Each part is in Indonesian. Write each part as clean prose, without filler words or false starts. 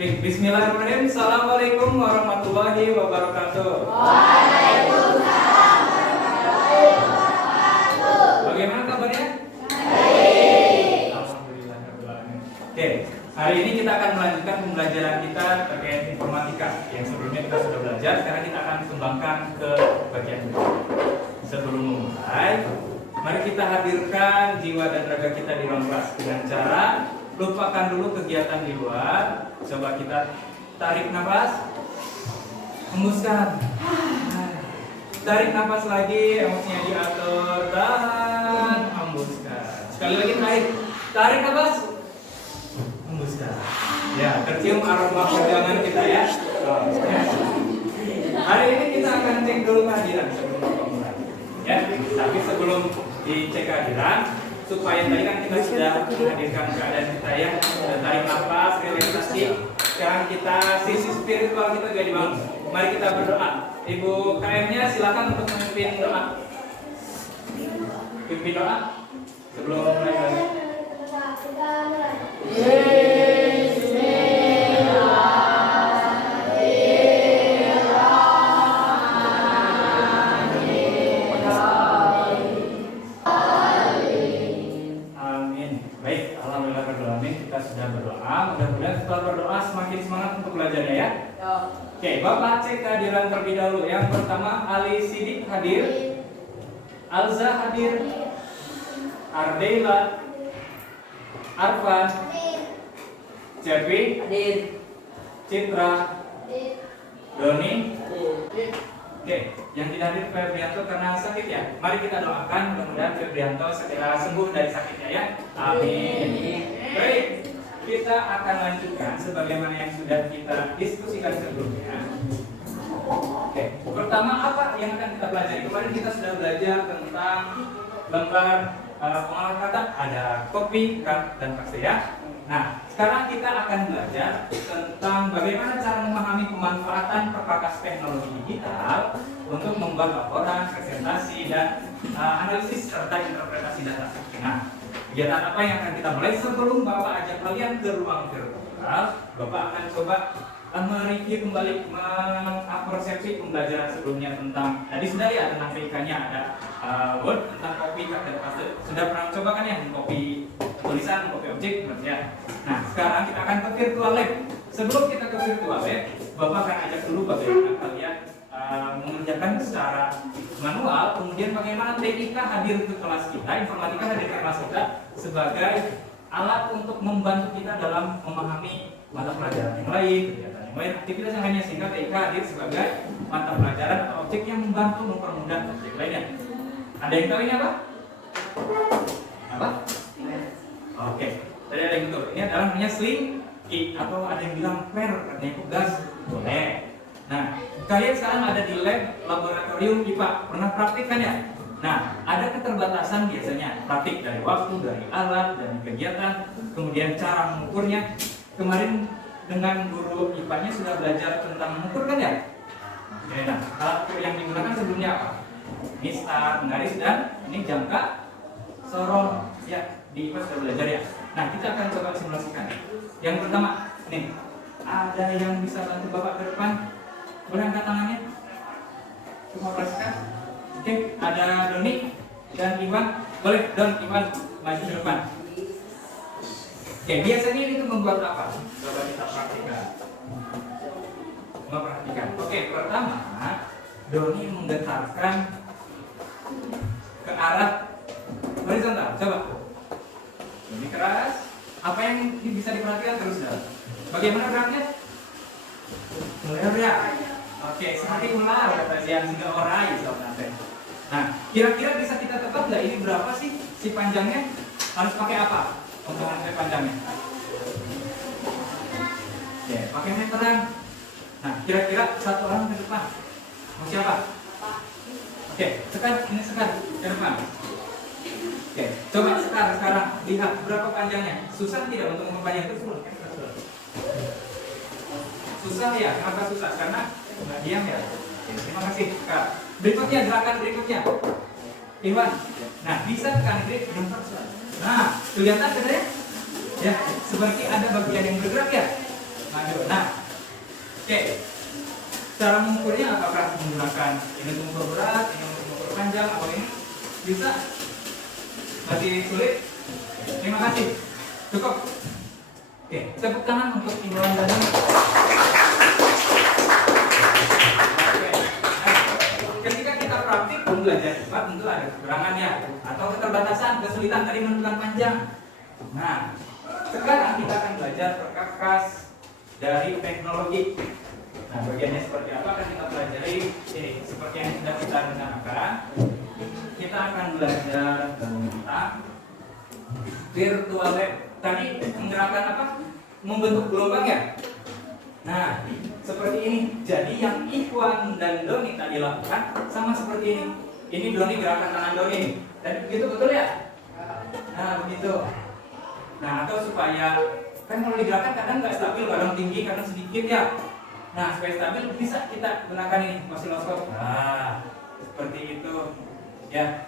Bismillahirrahmanirrahim. Assalamualaikum warahmatullahi wabarakatuh. Waalaikumsalam warahmatullahi wabarakatuh. Bagaimana kabarnya? Baik. Alhamdulillahirrahmanirrahim. Oke, hari ini kita akan melanjutkan pembelajaran kita terkait informatika. Yang sebelumnya kita sudah belajar, sekarang kita akan kembangkan ke bagian berikutnya. Sebelum memulai, mari kita hadirkan jiwa dan raga kita di ruang kelas dengan cara lupakan dulu kegiatan di luar. Coba kita tarik nafas, hembuskan. Tarik nafas lagi, emosinya diatur, tahan, hembuskan. Sekali lagi tarik nafas, hembuskan. Ya, tercium aroma pegangan kita ya. Hari ini kita akan cek dulu kehadiran sebelum memulai. Ya, tapi sebelum dicek kehadiran, supaya tadi kan kita sudah menghadirkan keadaan kita ya, tarik nafas, relaksasi. Sekarang kita sisi spiritual kita juga dibangun. Mari kita berdoa. Ibu KM-nya silakan untuk memimpin doa. Pimpin doa sebelum mulai. Semangat untuk belajarnya ya. Oke, Bapak cek kehadiran terlebih dahulu. Yang pertama, Ali Sidik hadir, Alza hadir, Ardela, Arfan, Cepi hadir, Citra, Doni. Oke, yang tidak hadir Febrianto karena sakit ya. Mari kita doakan mudah-mudahan Febrianto segera sembuh dari sakitnya ya. Amin. Baik. Kita akan lanjutkan sebagaimana yang sudah kita diskusikan sebelumnya. Oke, pertama apa yang akan kita pelajari? Kemarin kita sudah belajar tentang lembar pengolah kata, ada copy, cut, dan paste ya. Nah, sekarang kita akan belajar tentang bagaimana cara memahami pemanfaatan perkakas teknologi digital untuk membuat laporan, presentasi, dan analisis serta interpretasi data. Nah, kegiatan apa yang akan kita mulai? Sebelum Bapak ajak kalian ke ruang virtual, Bapak akan coba mereview kembali, mempersepsi pembelajaran sebelumnya tentang tadi sudah ya, tentang PK-nya ada Word, tentang copy, cut, dan paste. Sudah pernah coba kan ya, copy tulisan, copy objek, ya. Nah, sekarang kita akan ke virtual lab. Sebelum kita ke virtual lab, Bapak akan ajak dulu bagaimana kalian mengerjakan secara manual, kemudian bagaimana TIK hadir ke kelas kita, informatika hadir ke kelas kita sebagai alat untuk membantu kita dalam memahami mata pelajaran yang lain, kegiatan yang lain, aktivitas yang lainnya, sehingga TIK hadir sebagai mata pelajaran atau objek yang membantu mempermudah objek lainnya. Ada yang tahu ini apa? Apa? Oke, tadi ada yang betul. Ini adalah namanya sling atau ada yang bilang per, artinya itu gas, boleh. Nah, kalian sekarang ada di lab laboratorium IPA, pernah praktik kan ya? Nah, ada keterbatasan biasanya, praktik dari waktu, dari alat, dari kegiatan, kemudian cara mengukurnya. Kemarin dengan guru IPA-nya sudah belajar tentang mengukur kan ya? Oke, nah, alat ukur yang digunakan sebelumnya apa? Ini star, menggaris, dan ini jangka sorong. Ya, di IPA sudah belajar ya. Nah, kita akan coba simulasikan. Yang pertama, nih, ada yang bisa bantu Bapak ke depan? Boleh angkat tangannya? Coba perhatikan. Oke, ada Doni dan Iwan. Boleh, Don, Iwan, maju ke depan. Oke, biasanya ini tuh membuat apa? Coba kita praktikkan. Memperhatikan. Oke, pertama, Doni menggetarkan ke arah horizontal. Coba. Doni keras. Apa yang bisa diperhatikan terus dah? Bagaimana geraknya? Ular ya. Oke, seperti ular kata yang singa orai sobat. Nah, kira-kira bisa kita tebak nggak ini berapa sih si panjangnya? Harus pakai apa untuk menentukan panjangnya? Oke, pakai meteran. Nah, kira-kira satu orang ke depan. Mau siapa? Oke, ini sekar ke depan. Oke, coba sekarang lihat berapa panjangnya. Susah tidak untuk memperpanjang itu? Susah ya, kenapa susah? Karena nggak diam ya. Terima kasih Kak. Berikutnya, gerakan berikutnya Iwan. Nah, bisa tekan grip. Nah, kelihatan kan ya? Ya, seperti ada bagian yang bergerak ya. maju. Nah, oke. Cara mengukurnya apakah menggunakan ini untuk mengukur berat, ini untuk mengukur panjang, atau ini? Bisa? Masih sulit? Terima kasih. Cukup. Oke, tepuk tangan untuk Imran tadi. Ketika kita praktik pun belajar IPA tentu ada kekurangannya atau keterbatasan, kesulitan tadi menentukan panjang. Nah, sekarang kita akan belajar perkakas dari teknologi. Nah, bagiannya seperti apa akan kita pelajari ini. Seperti yang sudah kita rencanakan, kita akan belajar tentang virtual lab. Tadi menggerakkan apa? Membentuk gelombang ya. Nah, seperti ini. Jadi yang Ikhwan dan Doni tadi lakukan sama seperti ini. Ini Doni gerakan tangan Doni. Dan begitu betul ya? Nah, begitu. Nah, atau supaya kan kalau digerakkan kadang nggak stabil, kadang tinggi, kadang sedikit ya. Nah, supaya stabil bisa kita gunakan ini osiloskop. Nah, seperti itu ya.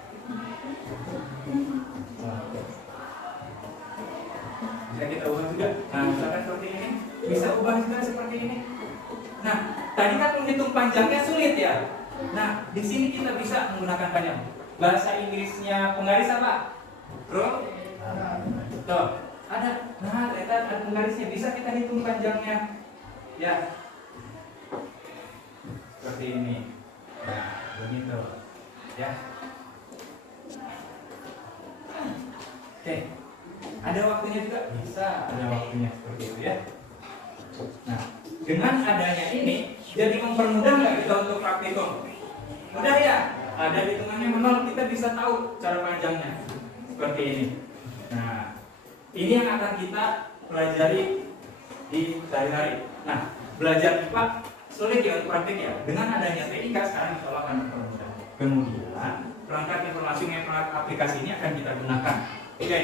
Bisa kita ubah juga. Nah, misalkan seperti ini, bisa ubah juga seperti ini. Nah, tadi kan menghitung panjangnya sulit ya. Nah, di sini kita bisa menggunakan panjang. Bahasa Inggrisnya penggaris apa? Rule. Tuh, ada. Nah, ternyata ada penggarisnya. Bisa kita hitung panjangnya. Ya. Seperti ini. Nah, begitu. Ya. Oke. Ada waktunya juga? Bisa, ada waktunya seperti itu ya. Nah, dengan adanya ini jadi mempermudah nggak kita untuk praktikum? Mudah ya? Ada hitungannya menol, kita bisa tahu cara panjangnya. Seperti ini. Nah, ini yang akan kita pelajari di sehari-hari. Nah, belajar IPA sulit ya untuk praktik ya. Dengan adanya TIK sekarang insya Allah akan mempermudah. Kemudian perangkat informasi yang perangkat aplikasi ini akan kita gunakan. Oke.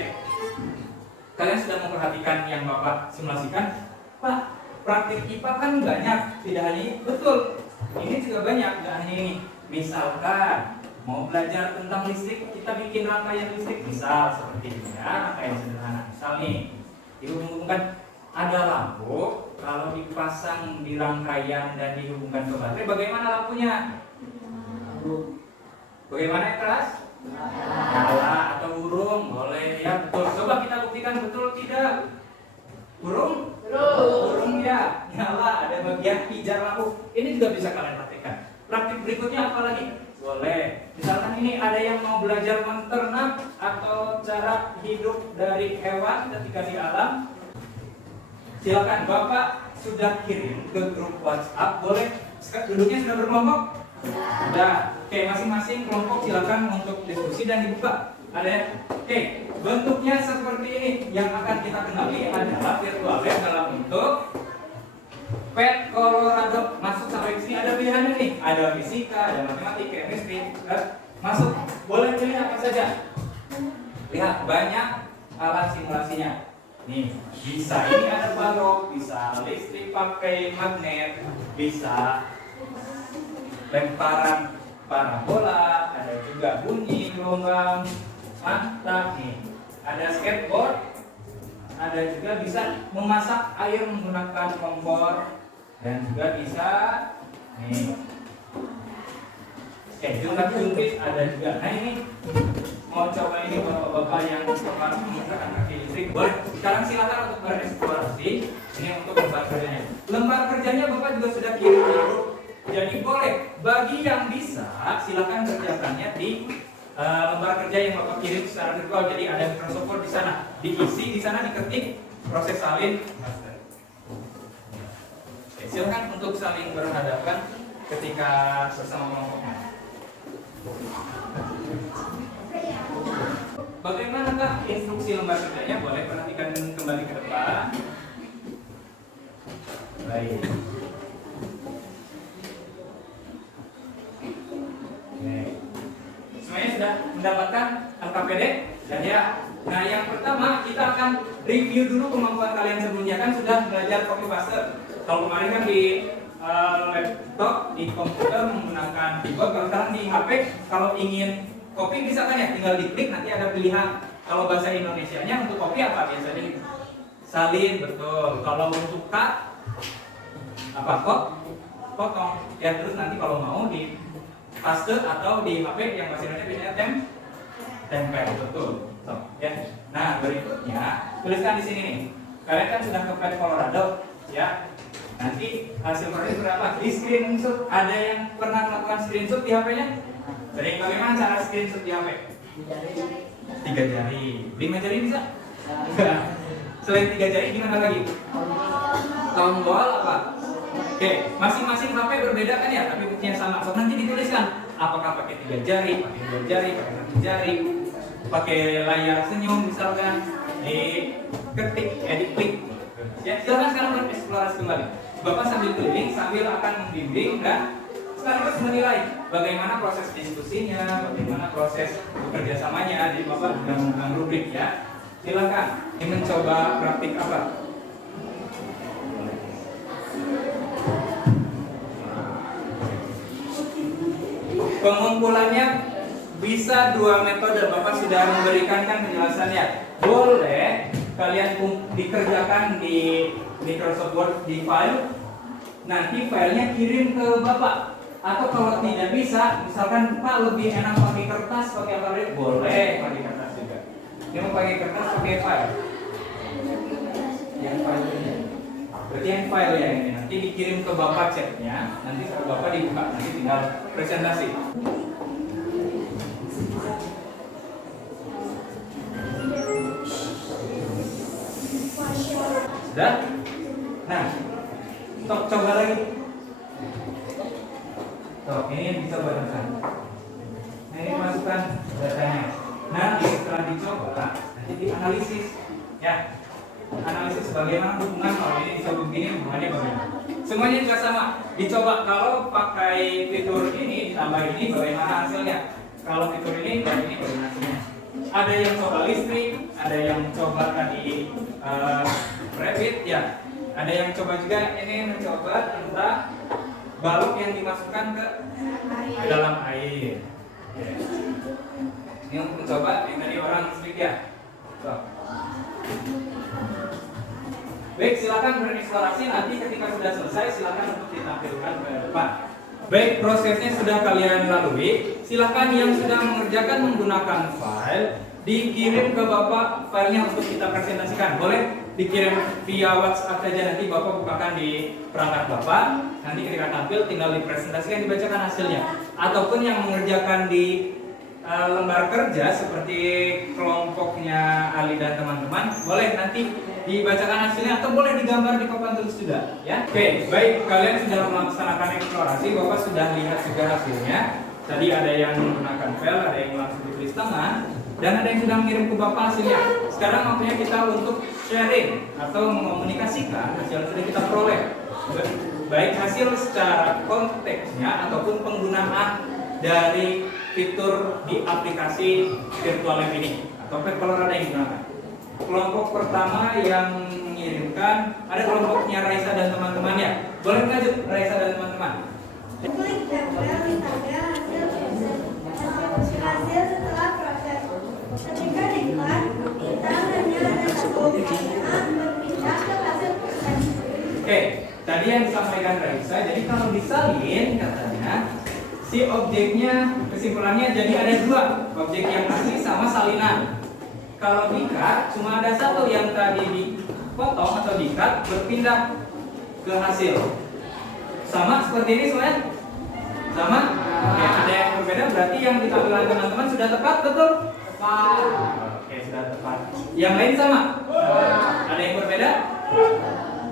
Kalian sudah memperhatikan yang Bapak simulasikan? Pak, praktik IPA kan banyak, tidak hanya ini. Betul, ini juga banyak, tidak hanya ini. Misalkan mau belajar tentang listrik, kita bikin rangkaian listrik. Misal seperti ini ya, rangkaian sederhana. Misal nih, dihubungkan ada lampu, kalau dipasang di rangkaian dan dihubungkan ke baterai, bagaimana lampunya? Bagaimana yang keras? Nyala atau burung? Boleh ya, betul. Coba kita buktikan betul tidak? Burung? Burung ya, nyala, ada bagian pijar lampu. Ini juga bisa kalian praktikkan. Praktik berikutnya apa lagi? Boleh. Misalkan ini ada yang mau belajar menternak atau cara hidup dari hewan ketika di alam. Silakan, Bapak sudah kirim ke grup WhatsApp. Boleh. Duduknya sudah berkelompok? Sudah. Oke, masing-masing kelompok silakan untuk diskusi dan dibuka. Ada ya? Oke, bentuknya seperti ini. Yang akan kita kenali adalah virtual lab dalam bentuk PET Colorado. Masuk sampai sini ada pilihannya nih. Ada fisika, ada matematika, chemistry. Masuk. Boleh pilih apa saja. Lihat, banyak alat simulasinya. Nih, bisa ini ada balok, bisa listrik pakai magnet, bisa lemparan parabola, ada juga bunyi gelombang, mantap nih. Ada skateboard, ada juga bisa memasak air menggunakan kompor, dan juga bisa nih. Jungkit ada juga. Nah ini mau coba ini bapak-bapak yang pernah menggunakan kaki listrik. Boleh. Sekarang silakan untuk bereksplorasi. Ini untuk lembar kerjanya. Lembar kerjanya bapak juga sudah kirim di grup. Jadi boleh. Bagi yang bisa, silakan kerjakannya di lembar kerja yang bapak kirim secara virtual. Jadi ada Microsoft Word di sana. Diisi di sana, diketik, proses salin. Silakan untuk saling berhadapan ketika bersama kelompoknya. Bagaimanakah instruksi lembar kerjanya? Boleh perhatikan kembali ke depan. Baik. Semuanya sudah mendapatkan LKPD? Dan ya. Nah, yang pertama kita akan review dulu kemampuan kalian sebelumnya. Kan sudah belajar copy paste. Kalau kemarin kan di laptop, di komputer menggunakan keyboard. Kalau sekarang di HP, kalau ingin copy bisa kan ya, tinggal diklik nanti ada pilihan. Kalau bahasa Indonesianya untuk copy apa biasanya? Salin, betul. Kalau untuk cut Apa kok? Potong. Ya terus nanti kalau mau di paste atau di HP yang bahasa Indonesia biasanya tempel, betul. So, ya. Nah berikutnya tuliskan di sini nih. Kalian kan sudah ke Pet Colorado, ya. Nanti hasil project berapa? Di screenshot. Ada yang pernah melakukan screenshot di HP-nya? Sering. Bagaimana cara screenshot di HP? 3 jari. 5 jari bisa? Enggak. Selain 3 jari gimana lagi? Tombol apa? Oke, masing-masing HP berbeda kan ya, tapi buktinya sama. So, nanti dituliskan apakah pakai 3 jari, pakai 2 jari, pakai 1 jari, pakai layar senyum misalkan, diketik, diklik. Ya, silakan sekarang bereksplorasi kembali. Bapak sambil keliling, sambil akan membimbing dan sekaligus menilai bagaimana proses diskusinya, bagaimana proses kerjasamanya. Jadi Bapak sudah memegang rubrik ya. Silakan. Ini mencoba praktik apa? Pengumpulannya bisa 2 metode. Bapak sudah memberikan kan penjelasannya. Boleh kalian dikerjakan di Microsoft Word di file, nanti filenya kirim ke Bapak. Atau kalau tidak bisa, misalkan Pak lebih enak pakai kertas, pakai apa? Boleh pakai kertas juga. Dia mau pakai kertas, pakai file. Yang file ini. Berarti yang file ya ini nanti dikirim ke Bapak chatnya, nanti ke Bapak dibuka, nanti tinggal presentasi. Sudah? Nah, coba lagi. Ini bisa barengkan. Nah, ini masukkan datanya. Nanti setelah dicoba, nanti dianalisis. Ya, analisis bagaimana hubungan kalau ini bisa begini, hubungannya bagaimana. Semuanya juga sama. Dicoba kalau pakai fitur ini ditambah ini bagaimana hasilnya. Kalau fitur ini dan ini bagaimana hasilnya. Ada yang coba listrik, ada yang coba tadi rapid ya. Ada yang coba juga ini mencoba tentang balok yang dimasukkan ke dalam air. Ini untuk mencoba yang tadi orang listrik ya. So. Baik, silakan bereksplorasi. Nanti ketika sudah selesai silakan untuk ditampilkan ke depan. Baik, prosesnya sudah kalian lalui. Silakan yang sudah mengerjakan menggunakan file dikirim ke Bapak filenya untuk kita presentasikan. Boleh dikirim via WhatsApp saja, nanti Bapak bukakan di perangkat Bapak. Nanti ketika tampil tinggal dipresentasikan, dibacakan hasilnya. Ataupun yang mengerjakan di lembar kerja seperti kelompoknya Ali dan teman-teman, boleh nanti dibacakan hasilnya atau boleh digambar di papan tulis juga ya. Oke, baik, kalian sudah melaksanakan eksplorasi, Bapak sudah lihat juga hasilnya. Tadi ada yang menggunakan file, ada yang langsung ditulis tangan, dan ada yang sudah mengirim ke Bapak hasilnya. Sekarang waktunya kita untuk sharing atau mengomunikasikan hasil yang sudah kita peroleh. Baik hasil secara konteksnya ataupun penggunaan dari fitur di aplikasi virtual lab ini atau Pet Colorado yang digunakan. Kelompok pertama yang mengirimkan ada kelompoknya Raisa dan teman-temannya. Boleh lanjut Raisa dan teman-teman. Klik tempel di tabel hasil setelah proses. Ketika diklik, kita hanya ada satu pertanyaan berpindah ke hasil proses. Oke, tadi yang disampaikan Raisa, jadi kalau disalin katanya si objeknya, kesimpulannya jadi ada 2, objek yang asli sama salinan. Kalau di-cut cuma ada 1 yang tadi dipotong atau di-cut berpindah ke hasil. Sama seperti ini soalnya? Sama? Oke, ada yang berbeda, berarti yang ditampilkan teman-teman sudah tepat, betul? Tepat. Oke, sudah tepat. Yang lain sama? Ada yang berbeda?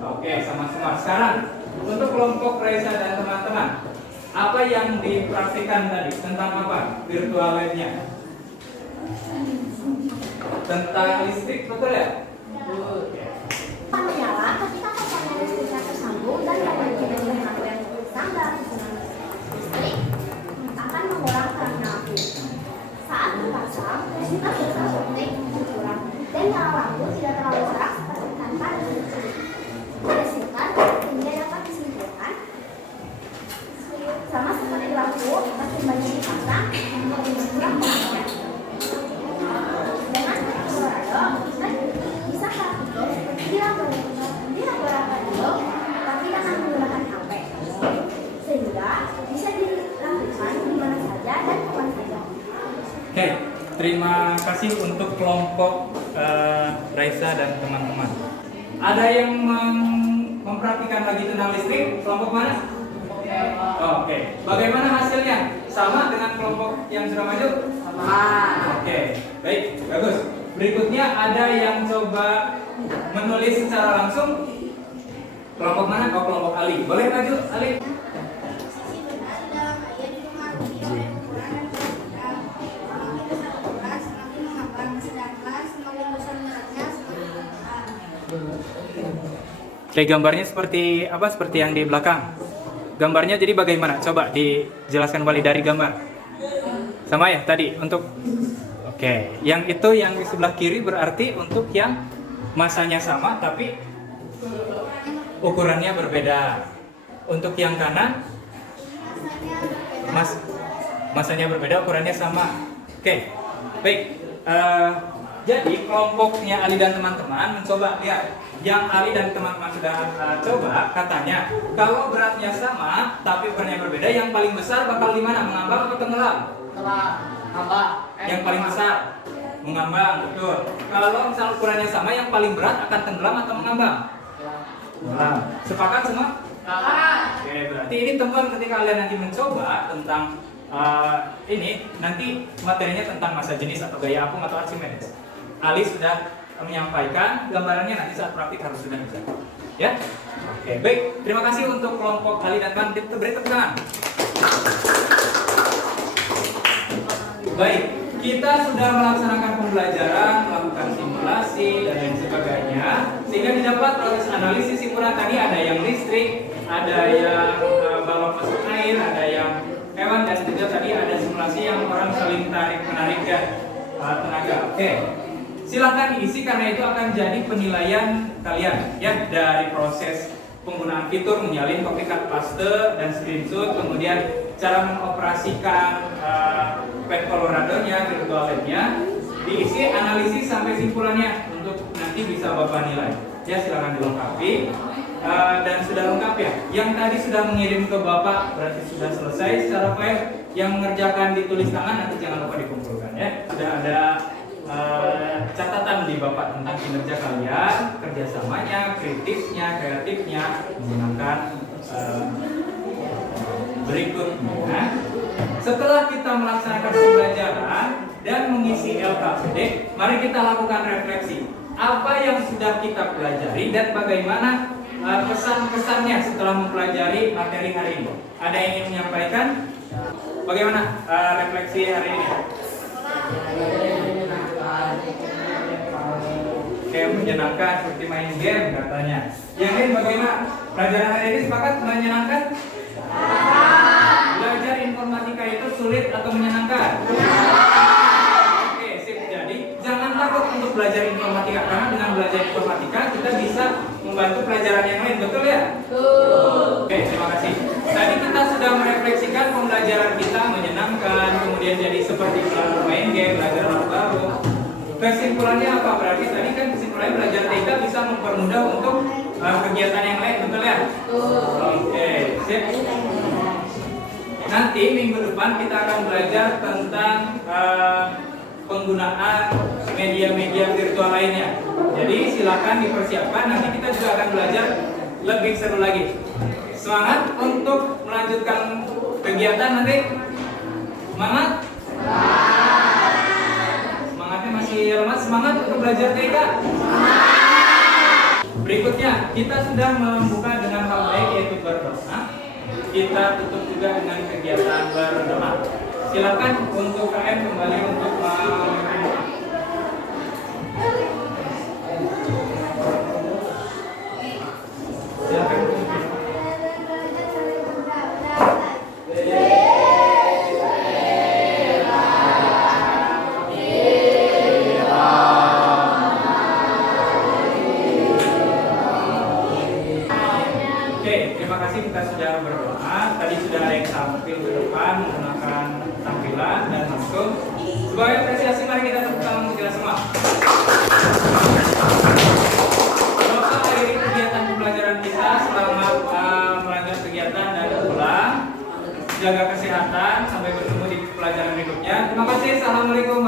Oke, sama semua. Sekarang untuk kelompok Raisa dan teman-teman, apa yang dipraktikkan tadi? Tentang apa? Virtual lab-nya? Tentang listrik, betul ya? Menyala ketika komponen listriknya tersambung dan energi dari hardware standar listrik akan mengurangi karena api. Saat dipasang, intensitas besar voltage berkurang dan nyala lampu tidak terlalu keras seperti tanpa listrik. Hasilkan hingga dapat disimpulkan sama seperti lampu makin banyak dipasang makin berkurang panasnya. Dengan Colorado, bisa praktiknya seperti di laboratorium Terima kasih untuk kelompok Raisa dan teman-teman. Ada yang memperhatikan lagi tentang listrik? Kelompok mana? Oke. Bagaimana hasilnya? Sama dengan kelompok yang sudah maju? Sama. Oke. Baik, bagus. Berikutnya ada yang coba menulis secara langsung. Kelompok mana? Oh, kelompok Ali. Boleh maju, Ali? Sisi benar dalam ayat itu mengerti oleh ukuran dan berbeda. Semakin besar ukuran, semakin mengambang. Sedangkan semakin besar beratnya, semakin mengambang. Oke, gambarnya seperti apa? Seperti yang di belakang. Gambarnya jadi bagaimana? Coba dijelaskan kembali dari gambar. Sama ya tadi untuk. Oke, yang itu yang di sebelah kiri berarti untuk yang masanya sama tapi ukurannya berbeda. Untuk yang kanan masanya berbeda, ukurannya sama. Oke, baik. Jadi kelompoknya Ali dan teman-teman mencoba lihat. Yang Ali dan teman-teman sudah coba, katanya kalau beratnya sama tapi ukurannya berbeda, yang paling besar bakal di mana? Mengambang atau tenggelam? Yang paling besar mengambang, betul. Kalau misal ukurannya sama, yang paling berat akan tenggelam atau mengambang? Tenggelam. Sepakat semua? Oke, berarti ini temuan ketika kalian nanti mencoba tentang ini, nanti materinya tentang massa jenis atau gaya apung atau Archimedes. Ali sudah menyampaikan, gambarannya nanti saat praktik harus sudah bisa. Ya? Oke, baik. Terima kasih untuk kelompok Ali dan teman. Beri tepuk tangan. Baik, kita sudah melaksanakan pembelajaran, melakukan simulasi dan lain sebagainya, sehingga didapat proses analisis simpulan tadi. Ada yang listrik, ada yang balon masuk air, ada yang hewan, dan juga tadi ada simulasi yang orang saling tarik menarik tenaga. Oke, silahkan diisi karena itu akan jadi penilaian kalian ya dari proses penggunaan fitur menyalin copy cut paste dan screenshot, kemudian cara mengoperasikan pad Colorado-nya, virtual lab-nya, diisi, analisis sampai simpulannya untuk nanti bisa Bapak nilai. Ya, silakan dilengkapi. Dan sudah lengkap ya. Yang tadi sudah mengirim ke Bapak berarti sudah selesai secara file. Yang mengerjakan ditulis tangan nanti jangan lupa dikumpulkan ya. Sudah ada catatan di Bapak tentang kinerja kalian, kerjasamanya, kritisnya, kreatifnya, menggunakan berikutnya. Setelah kita melaksanakan pembelajaran dan mengisi LKPD, mari kita lakukan refleksi. Apa yang sudah kita pelajari dan bagaimana pesan-kesannya setelah mempelajari materi hari ini? Ada yang ingin menyampaikan? Bagaimana refleksi hari ini? Kayak menyenangkan seperti main game katanya. Yang lain bagaimana? Pelajaran hari ini sepakat menyenangkan? Belajar informatika itu sulit atau menyenangkan? Oke, sip. Jadi jangan takut untuk belajar informatika, karena dengan belajar informatika kita bisa membantu pelajaran yang lain, betul ya? Betul. Oke, terima kasih. Tadi kita sudah merefleksikan pembelajaran kita menyenangkan, kemudian jadi seperti main game, belajar hal baru. Kesimpulannya apa? Berarti tadi kan kesimpulannya belajar TK bisa mempermudah untuk kegiatan yang lain, betul ya? Betul. Oke, sip. Nanti minggu depan kita akan belajar tentang penggunaan media-media virtual lainnya. Jadi silakan dipersiapkan, nanti kita juga akan belajar lebih seru lagi. Semangat untuk melanjutkan kegiatan nanti. Semangat? Semangatnya masih lemah. Semangat untuk belajar TK? Berikutnya, kita sudah membuka dengan hal baik yaitu berdoa. Kita tutup juga dengan kegiatan berdoa. Silakan untuk KM kembali untuk silakan. Terima kasih, kita sudah berdoa. Tadi sudah ada yang tampil ke depan menggunakan tampilan dan masuk. Sebagai apresiasi, mari kita tepuk tangan untuk kita semua. Bapak, akhiri kegiatan pembelajaran kita. Selamat melanjutkan kegiatan dan pulang. Jaga kesehatan. Sampai bertemu di pelajaran berikutnya. Terima kasih. Assalamualaikum.